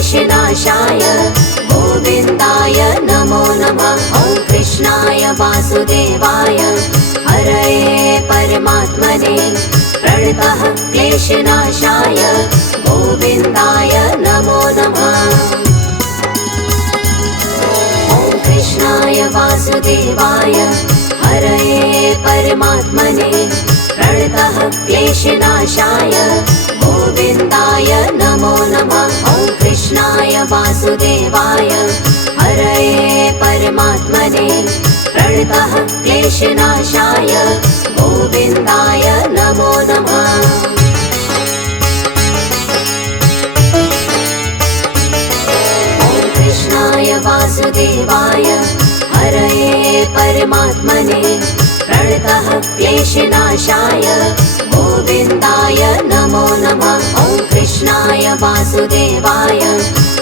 क्लेशनाशाय गोविन्दाय नमो नमः। ॐ कृष्णाय वासुदेवाय हरये परमात्मने प्रणतः क्लेशनाशाय गोविन्दाय नमो नमः। ॐ कृष्णाय वासुदेवाय हरये परमात्मने प्रणतः क्लेशनाशाय गोविन्दाय नमो नमः। ॐ कृष्णाय वासुदेवाय हरये परमात्मने प्रणतः क्लेशनाशाय गोविन्दाय नमो नमः। ॐ कृष्णाय वासुदेवाय हरये परमात्मने प्रणतः क्लेशनाशाय गोविन्दाय नमो नमः। ॐ कृष्णाय वासुदेवाय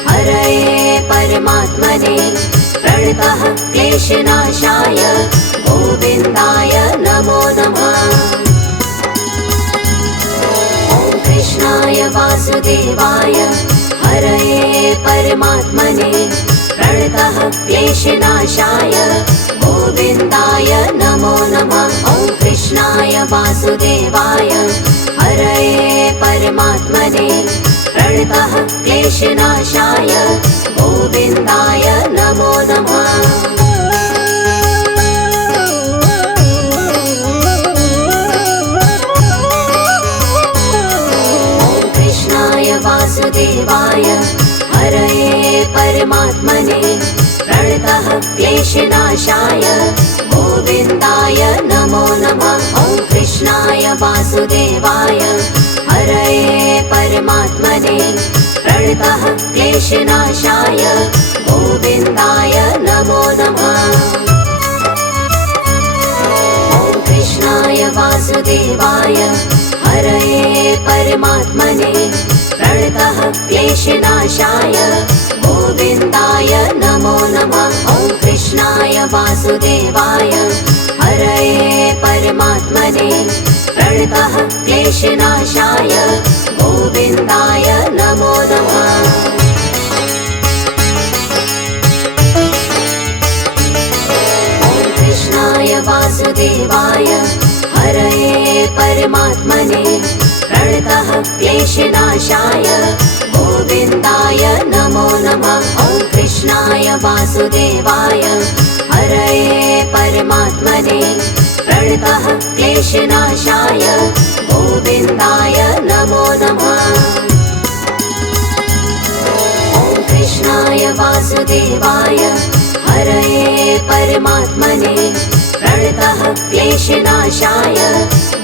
हरये परमात्मने प्रणतः क्लेशनाशाय गोविन्दाय नमो नमः। ॐ कृष्णाय वासुदेवाय हरये परमात्मने प्रणतः क्लेशनाशाय गोविन्दाय नमो नमः। ॐ कृष्णाय वासुदेवाय हरये परमात्मने प्रणतः क्लेशनाशाय गोविन्दाय नमो नमः। ॐ कृष्णाय वासुदेवाय हरये परमात्मने प्रणतः क्लेशनाशाय गोविन्दाय नमो नमः। ॐ कृष्णाय वासुदेवाय हरये परमात्मने प्रणतः क्लेशनाशाय गोविन्दाय नमो नमः। ॐ कृष्णाय वासुदेवाय हरये परमात्मने प्रणतः क्लेशनाशाय गोविन्दाय नमो नमः। ॐ कृष्णाय वासुदेवाय हरये परमात्मने प्रणतः क्लेशनाशाय गोविन्दाय नमो नमः। ॐ कृष्णाय वासुदेवाय हरये परमात्मने प्रणतः क्लेशनाशाय गोविन्दाय नमो नमः। ॐ कृष्णाय वासुदेवाय हरये परमात्मने प्रणतः क्लेशनाशाय गोविन्दाय नमो नमः। ॐ कृष्णाय वासुदेवाय हरये परमात्मने प्रणतः क्लेशनाशाय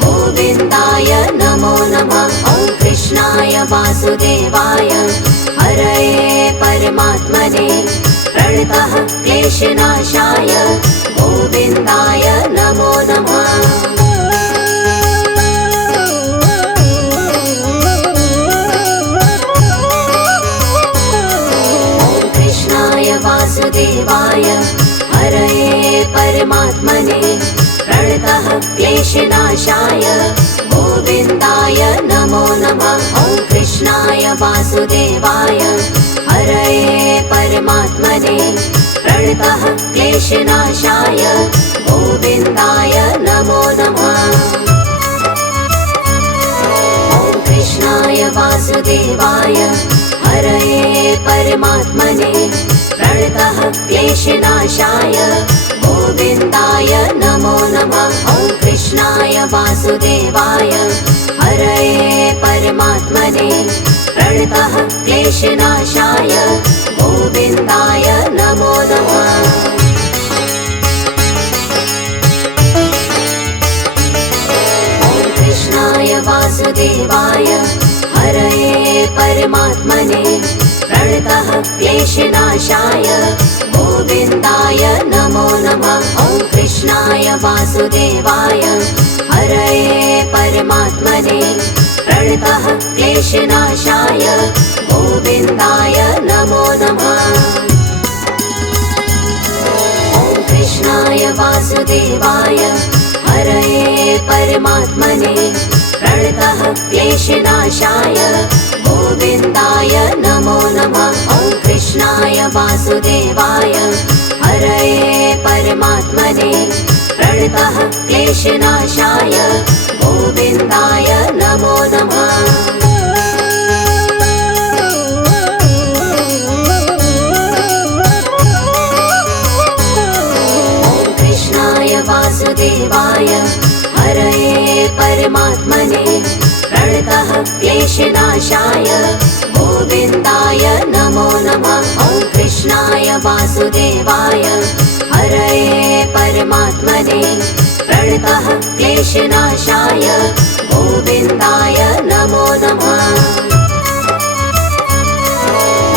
गोविन्दाय नमो नमः। ॐ कृष्णाय वासुदेवाय हरये परमात्मने प्रणतः क्लेशनाशाय गोविन्दाय नमो नमः। ॐ कृष्णाय वासुदेवाय हरये परमात्मने प्रणतः क्लेशनाशाय गोविन्दाय नमो नमः। ॐ कृष्णाय वासुदेवाय हरये परमात्मने प्रणतः क्लेशनाशाय गोविन्दाय नमो नमः। ॐ कृष्णाय वासुदेवाय हरये परमात्मने प्रणतः क्लेशनाशाय गोविन्दाय नमो नमः। ॐ कृष्णाय वासुदेवाय हरये परमात्मने प्रणतः क्लेशनाशाय गोविन्दाय नमो नमः। ॐ कृष्णाय वासुदेवाय हरये परमात्मने प्रणतः क्लेशनाशाय गोविन्दाय नमो नमः। ॐ कृष्णाय वासुदेवाय हरये परमात्मने प्रणतः क्लेशनाशाय गोविन्दाय नमो नमः। ॐ कृष्णाय वासुदेवाय हरये परमात्मने प्रणतः क्लेशनाशाय गोविन्दाय नमो नमः। वासुदेवाय हरये परमात्मने प्रणतः क्लेशनाशाय गोविन्दाय नमो नमः। वासुदेवाय हरये परमात्मने प्रणतः क्लेशनाशाय गोविन्दाय नमो नमः। ॐ कृष्णाय वासुदेवाय हरये परमात्मने प्रणतः क्लेशनाशाय गोविन्दाय नमो नमः।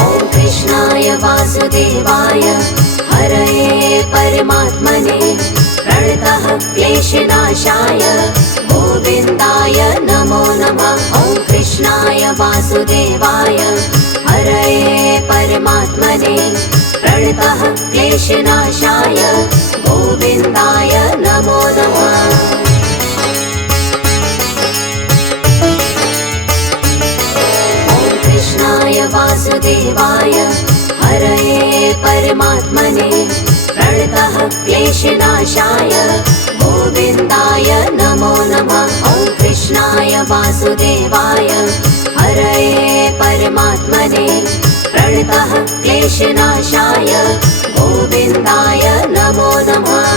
ॐ कृष्णाय वासुदेवाय हरये परमात्मने प्रणतः क्लेशनाशाय गोविन्दाय नमो नमः। ॐ कृष्णाय वासुदेवाय हरये परमात्मने प्रणतः क्लेशनाशाय गोविन्दाय नमो नमः। ॐ कृष्णाय वासुदेवाय हरये परमात्मने प्रणतः क्लेशनाशाय गोविन्दाय नमो नमः। ॐ कृष्णाय वासुदेवाय हरये परमात्मने प्रणतः क्लेशनाशाय गोविन्दाय नमो नमः।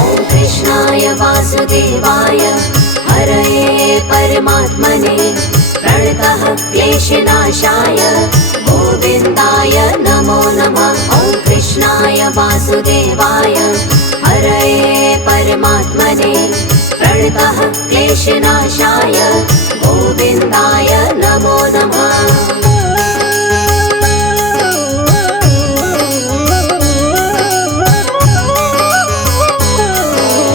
ॐ कृष्णाय वासुदेवाय हरये परमात्मने प्रणतः क्लेशनाशाय गोविन्दाय नमो नमः। ॐ कृष्णाय वासुदेवाय हरये परमात्मने प्रणतः क्लेशनाशाय गोविन्दाय नमो नमः।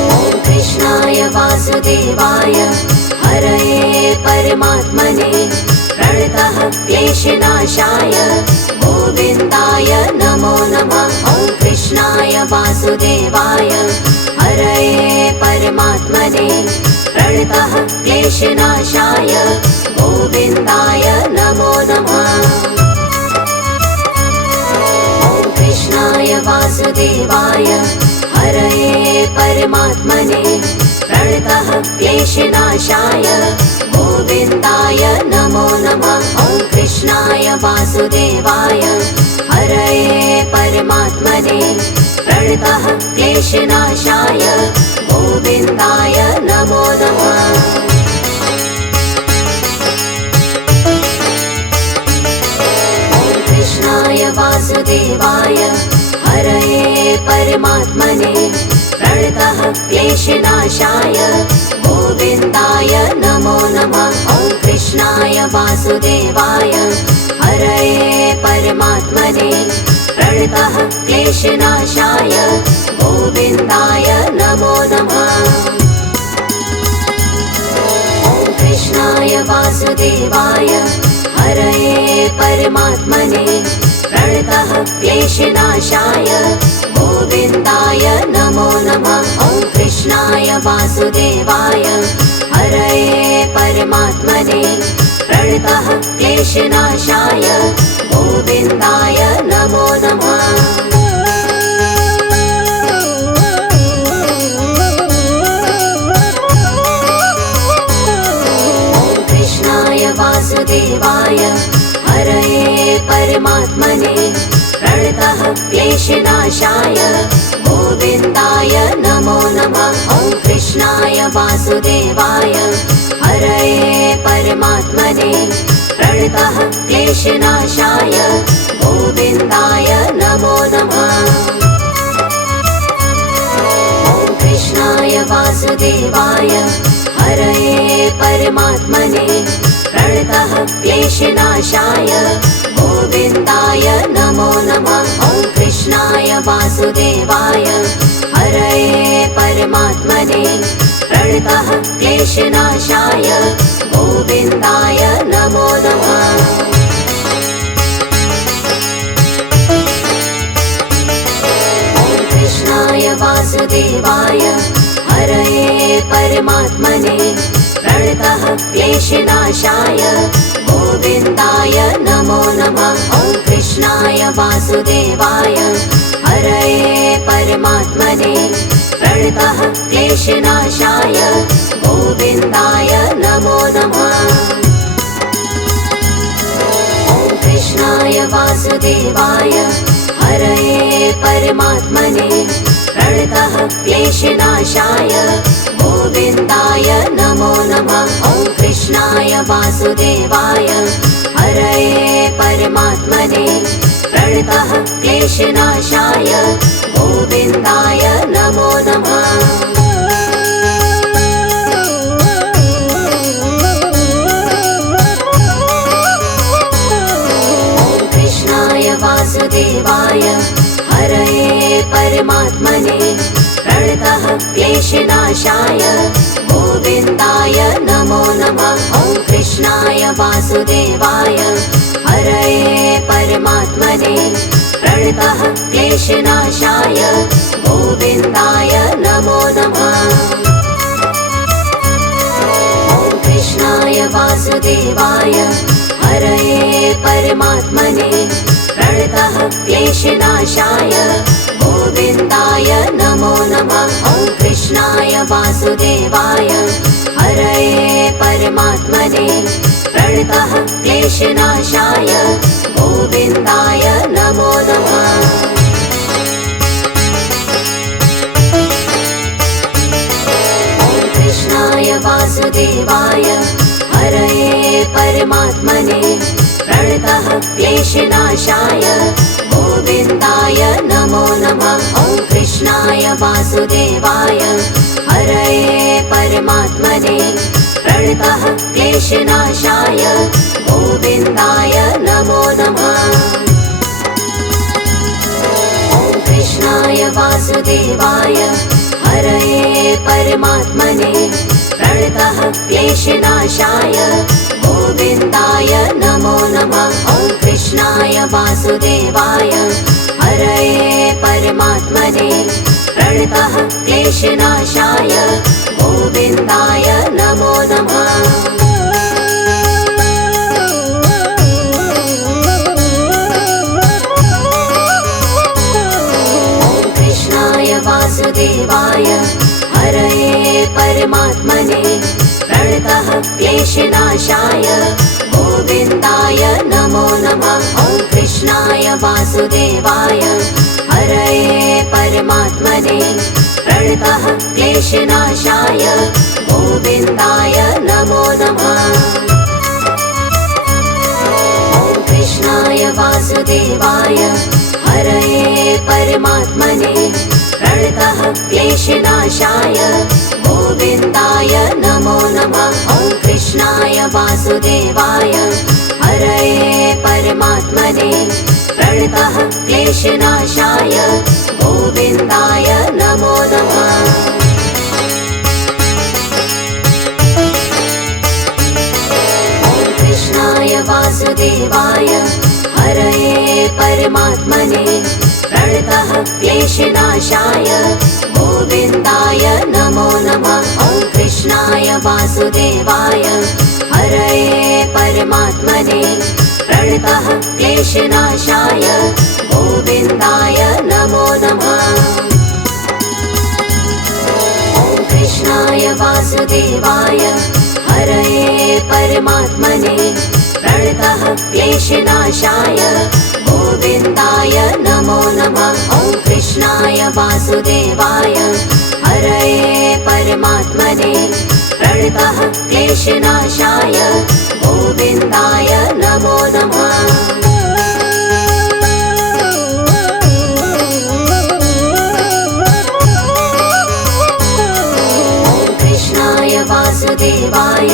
ॐ कृष्णाय वासुदेवाय हरये परमात्मने प्रणतः क्लेशनाशाय गोविन्दाय नमो नमः। ॐ कृष्णाय वासुदेवाय हरये परमात्मने प्रणतः क्लेशनाशाय गोविन्दाय नमो नमः। ॐ कृष्णाय वासुदेवाय हरये परमात्मने प्रणतः क्लेशनाशाय गोविन्दाय नमो नमः। ॐ कृष्णाय वासुदेवाय हरये परमात्मने प्रणतः क्लेशनाशाय गोविन्दाय नमो नमः। ॐ कृष्णाय वासुदेवाय हरये परमात्मने प्रणतः क्लेशनाशाय गोविन्दाय नमो नमः। ॐ कृष्णाय वासुदेवाय हरये परमात्मने प्रणतः क्लेशनाशाय गोविन्दाय नमो नमः। ॐ कृष्णाय वासुदेवाय हरये परमात्मने प्रणतः क्लेशनाशाय गोविन्दाय नमो नमः। ॐ कृष्णाय वासुदेवाय हरये परमात्मने प्रणतः क्लेशनाशाय गोविन्दाय नमो नमः। ॐ कृष्णाय वासुदेवाय हरये परमात्मने प्रणतः क्लेशनाशाय गोविन्दाय नमो नमः। ॐ कृष्णाय वासुदेवाय हरये परमात्मने प्रणतः क्लेशनाशाय गोविन्दाय नमो नमः। ॐ कृष्णाय वासुदेवाय हरये परमात्मने प्रणतः क्लेशनाशाय गोविन्दाय नमो नमः। ॐ कृष्णाय वासुदेवाय हरये परमात्मने प्रणतः क्लेशनाशाय गोविन्दाय नमो नमः। ॐ कृष्णाय वासुदेवाय हरये परमात्मने प्रणतः क्लेशनाशाय गोविन्दाय नमो नमः। ॐ वासुदेवाय हरये परमात्मने प्रणतः क्लेशनाशाय गोविन्दाय नमो नमः। ॐ कृष्णाय वासुदेवाय हरये परमात्मने प्रणतः क्लेशनाशाय गोविन्दाय नमो नमः। ॐ कृष्णाय वासुदेवाय हरये परमात्मने प्रणतः क्लेशनाशाय गोविन्दाय नमो नमः। ॐ कृष्णाय वासुदेवाय हरये परमात्मने प्रणतः क्लेशनाशाय गोविन्दाय नमो नमः। ॐ कृष्णाय वासुदेवाय हरये परमात्मने प्रणतः क्लेशनाशाय गोविन्दाय नमो नमः। ॐ कृष्णाय वासुदेवाय हरये परमात्मने प्रणतः क्लेशनाशाय गोविन्दाय नमो नमः। ॐ कृष्णाय वासुदेवाय हरये परमात्मने प्रणतः क्लेशनाशाय गोविन्दाय नमो नमः। ॐ कृष्णाय वासुदेवाय हरये परमात्मने प्रणतः क्लेशनाशाय गोविन्दाय नमो नमः। ॐ कृष्णाय वासुदेवाय हरये परमात्मने प्रणतः क्लेशनाशाय गोविन्दाय नमो नमः। ॐ कृष्णाय वासुदेवाय हरये परमात्मने प्रणतः क्लेशनाशाय गोविन्दाय नमो नमः। ॐ कृष्णाय वासुदेवाय हरये परमात्मने प्रणतः क्लेशनाशाय गोविन्दाय नमो नमः। ॐ कृष्णाय वासुदेवाय हरये परमात्मने प्रणतः क्लेशनाशाय गोविन्दाय नमो नमः। ॐ कृष्णाय वासुदेवाय हरये परमात्मने प्रणतः क्लेशनाशाय गोविन्दाय नमो नमः। ॐ कृष्णाय वासुदेवाय हरये परमात्मने प्रणतः क्लेशनाशाय गोविन्दाय नमो नमः। ॐ कृष्णाय वासुदेवाय हरये परमात्मने प्रणतः क्लेशनाशाय गोविन्दाय नमो नमः। ॐ कृष्णाय वासुदेवाय हरये परमात्मने प्रणतः क्लेशनाशाय गोविन्दाय नमो नमः। ॐ कृष्णाय वासुदेवाय हरये परमात्मने प्रणतः क्लेशनाशाय गोविन्दाय नमो नमः। ॐ कृष्णाय वासुदेवाय हरये परमात्मने प्रणतः क्लेशनाशाय गोविन्दाय नमो नमः। ॐ कृष्णाय वासुदेवाय हरये परमात्मने प्रणतः क्लेशनाशाय गोविन्दाय नमो नमः। ॐ कृष्णाय वासुदेवाय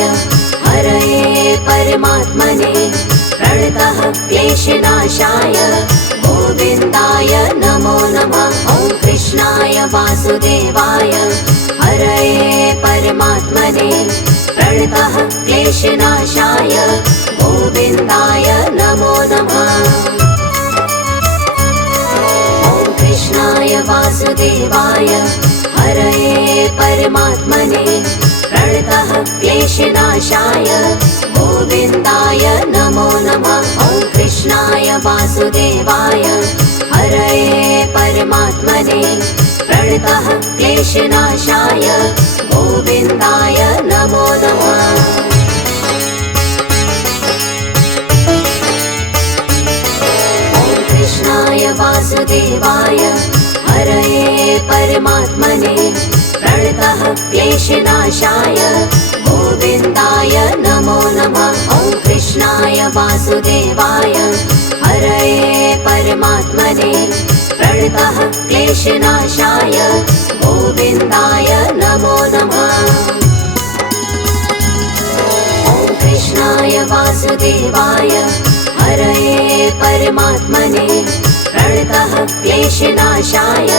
हरये परमात्मने प्रणतः क्लेशनाशाय गोविन्दाय नमो नमः। ॐ कृष्णाय वासुदेवाय हरये परमात्मने प्रणतः क्लेशनाशाय गोविन्दाय नमो नमः। ॐ कृष्णाय वासुदेवाय हरये परमात्मने प्रणतः क्लेशनाशाय गोविन्दाय नमो नमः। ॐ कृष्णाय वासुदेवाय हरये परमात्मने प्रणतः क्लेशनाशाय गोविन्दाय नमो नमः। कृष्णाय वासुदेवाय हरये परमात्मने प्रणतः क्लेशनाशाय गोविन्दाय नमो नमः। ॐ कृष्णाय वासुदेवाय हरये परमात्मने प्रणतः क्लेशनाशाय गोविन्दाय नमो नमः। ॐ कृष्णाय वासुदेवाय हरये परमात्मने प्रणतः क्लेशनाशाय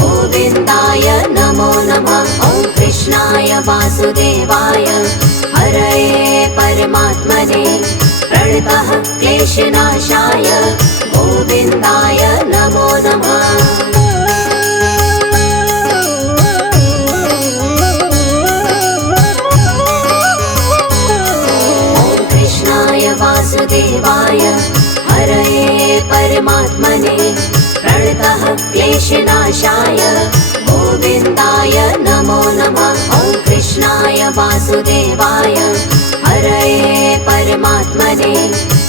गोविन्दाय नमो नमः। ॐ कृष्णाय वासुदेवाय हरये परमात्मने प्रणतः क्लेशनाशाय गोविन्दाय नमो नमः। वासुदेवाय हरये परमात्मने प्रणतः क्लेशनाशाय गोविन्दाय नमो नमः। ॐ कृष्णाय वासुदेवाय हरये परमात्मने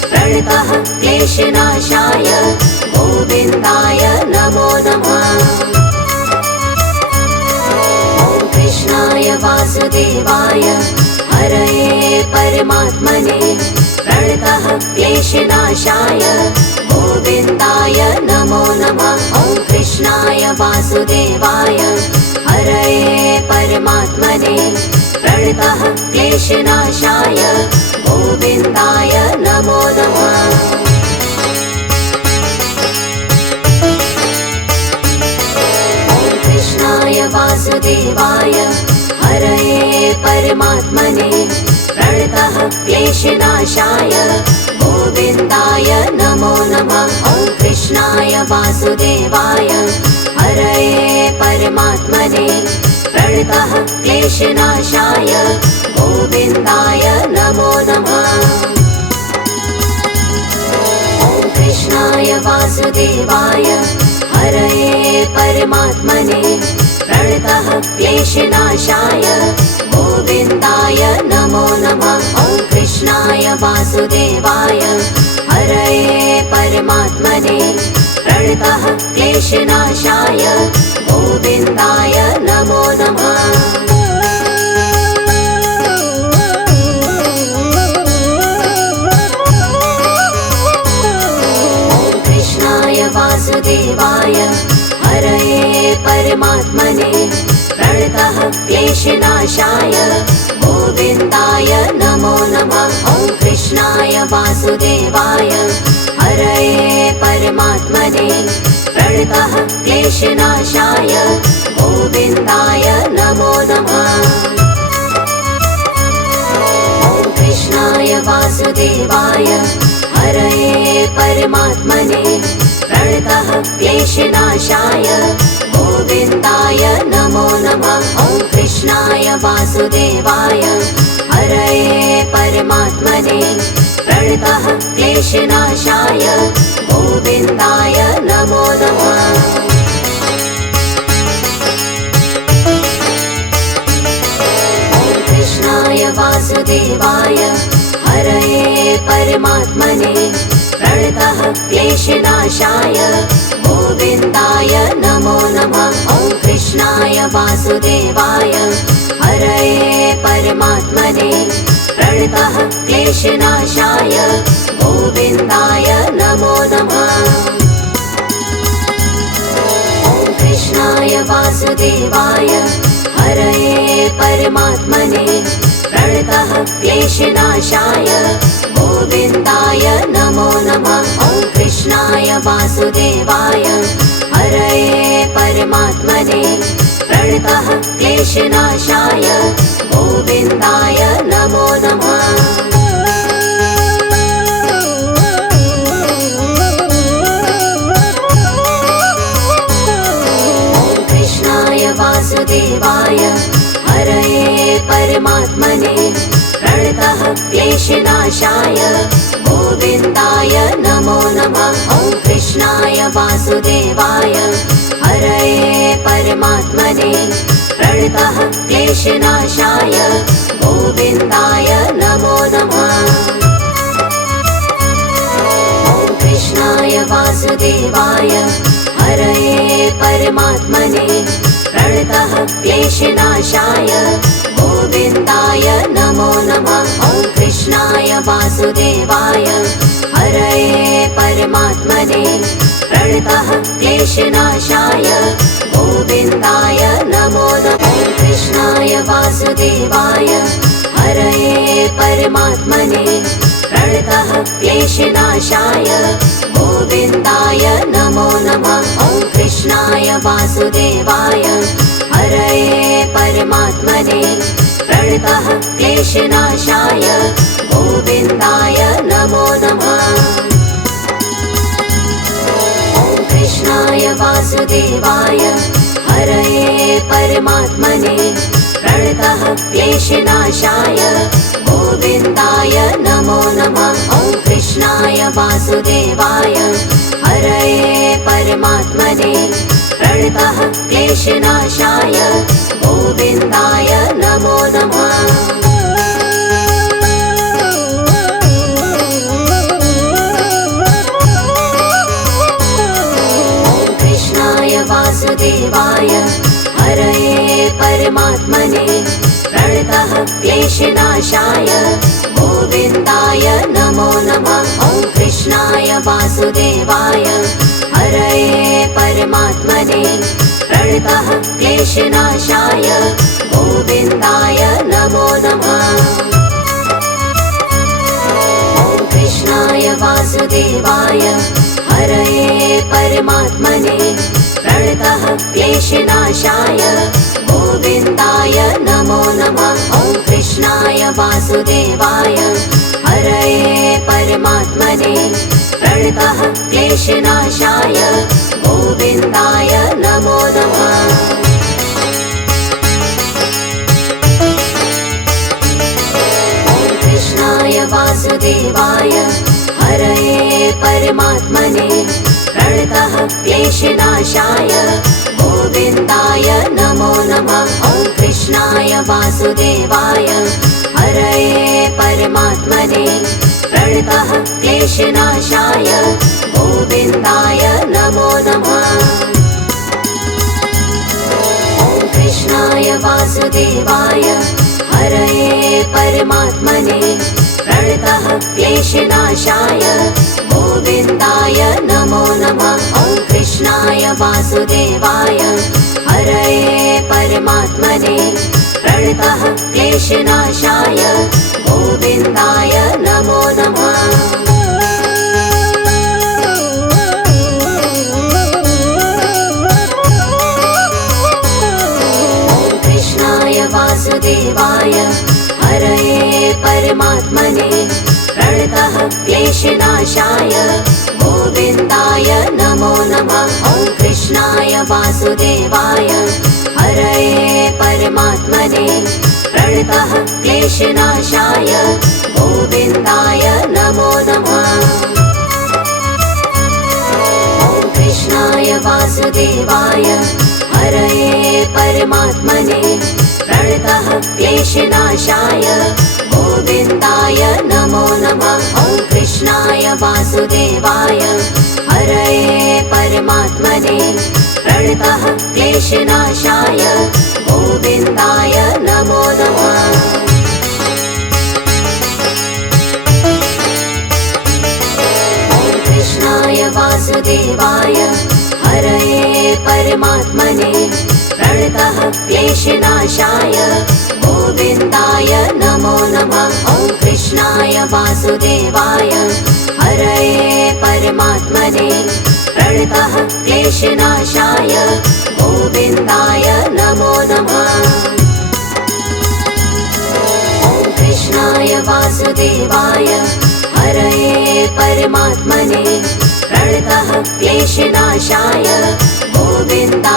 प्रणतः क्लेशनाशाय गोविन्दाय नमो नमः। ॐ कृष्णाय वासुदेवाय हरये परमात्मने प्रणतः क्लेशनाशाय गोविन्दाय नमो नमः। ॐ कृष्णाय वासुदेवाय हरये परमात्मने प्रणतः क्लेशनाशाय गोविन्दाय नमो नमः। ॐ कृष्णाय वासुदेवाय हरये परमात्मने प्रणतः क्लेशनाशाय गोविन्दाय नमो नमः। ॐ कृष्णाय वासुदेवाय हरये परमात्मने प्रणतः क्लेशनाशाय गोविन्दाय नमो नमः। ॐ कृष्णाय वासुदेवाय हरये परमात्मने प्रणतः क्लेशनाशाय गोविन्दाय नमो नमः। ॐ कृष्णाय वासुदेवाय हरये परमात्मने प्रणतः क्लेशनाशाय गोविन्दाय नमो नमः। ॐ कृष्णाय वासुदेवाय हरये परमात्मने प्रणतः क्लेशनाशाय गोविन्दाय नमो नमः। ॐ कृष्णाय वासुदेवाय हरये परमात्मने प्रणतः क्लेशनाशाय गोविन्दाय नमो नमः। ॐ कृष्णाय वासुदेवाय हरये परमात्मने प्रणतः क्लेशनाशाय गोविन्दाय नमो नमः। ॐ कृष्णाय वासुदेवाय हरये परमात्मने प्रणतः क्लेशनाशाय गोविन्दाय नमो नमः। ॐ कृष्णाय वासुदेवाय हरये परमात्मने प्रणतः क्लेशनाशाय गोविन्दाय नमो नमः। ॐ कृष्णाय वासुदेवाय हरये परमात्मने प्रणतः क्लेशनाशाय गोविन्दाय नमो नमः। ॐ कृष्णाय वासुदेवाय हरये परमात्मने प्रणतः क्लेशनाशाय गोविन्दाय नमो नमः। ॐ कृष्णाय वासुदेवाय हरये परमात्मने प्रणतः क्लेशनाशाय गोविन्दाय नमो नमः। ॐ कृष्णाय वासुदेवाय हरये परमात्मने प्रणतः क्लेशनाशाय गोविन्दाय नमो नमः। कृष्णाय वासुदेवाय हरये परमात्मने प्रणतः क्लेशनाशाय गोविन्दाय नमो नमः। ॐ कृष्णाय वासुदेवाय हरये परमात्मने प्रणतः क्लेशनाशाय गोविन्दाय नमो नमः। ॐ कृष्णाय वासुदेवाय हरये परमात्मने प्रणतः क्लेशनाशाय गोविन्दाय नमो नमः। ॐ कृष्णाय वासुदेवाय हरये परमात्मने प्रणतः क्लेशनाशाय गोविन्दाय नमो नमः। ॐ कृष्णाय वासुदेवाय हरये परमात्मने प्रणतः क्लेशनाशाय गोविन्दाय नमो नमः। ॐ कृष्णाय वासुदेवाय हरये परमात्मने प्रणतः क्लेशनाशाय गोविन्दाय नमो नमः। ॐ कृष्णाय वासुदेवाय हरये परमात्मने प्रणतः क्लेशनाशाय गोविन्दाय नमो नमः। ॐ कृष्णाय वासुदेवाय हरये परमात्मने प्रणतः क्लेशनाशाय गोविन्दाय नमो नमः। ॐ कृष्णाय वासुदेवाय हरये परमात्मने प्रणतः क्लेशनाशाय गोविन्दाय नमो नमः। ॐ कृष्णाय वासुदेवाय हरये परमात्मने प्रणतः क्लेशनाशाय गोविन्दाय नमो नमः। ॐ कृष्णाय वासुदेवाय हरये परमात्मने प्रणतः क्लेशनाशाय गोविन्दाय नमो नमः। ॐ कृष्णाय वासुदेवाय हरये परमात्मने प्रणतः क्लेशनाशाय गोविन्दाय नमो नमः। ॐ कृष्णाय वासुदेवाय हरये परमात्मने प्रणतः क्लेशनाशाय गोविन्दाय नमो नमः। ॐ कृष्णाय वासुदेवाय हरये परमात्मने प्रणतः क्लेशनाशाय गोविन्दाय नमो नमः। ॐ कृष्णाय वासुदेवाय हरये परमात्मने प्रणतः क्लेशनाशाय गोविन्दाय नमो नमः। ॐ कृष्णाय वासुदेवाय हरये परमात्मने प्रणतः क्लेशनाशाय गोविन्दाय नमो नमः। ॐ कृष्णाय वासुदेवाय हरये परमात्मने प्रणतः क्लेशनाशाय गोविन्दाय नमो नमः। ॐ कृष्णाय वासुदेवाय हरये परमात्मने प्रणतः क्लेशनाशाय गोविन्दाय नमो नमः। ॐ कृष्णाय वासुदेवाय हरये परमात्मने प्रणतः क्लेशनाशाय गोविन्दाय नमो नमः। ॐ कृष्णाय वासुदेवाय हरये परमात्मने प्रणतः क्लेशनाशाय गोविन्दाय नमो नमः। ॐ कृष्णाय वासुदेवाय हरये परमात्मने प्रणतः क्लेशनाशाय गोविन्दाय नमो नमः। ॐ कृष्णाय वासुदेवाय हरये परमात्मने प्रणतः क्लेशनाशाय गोविन्दाय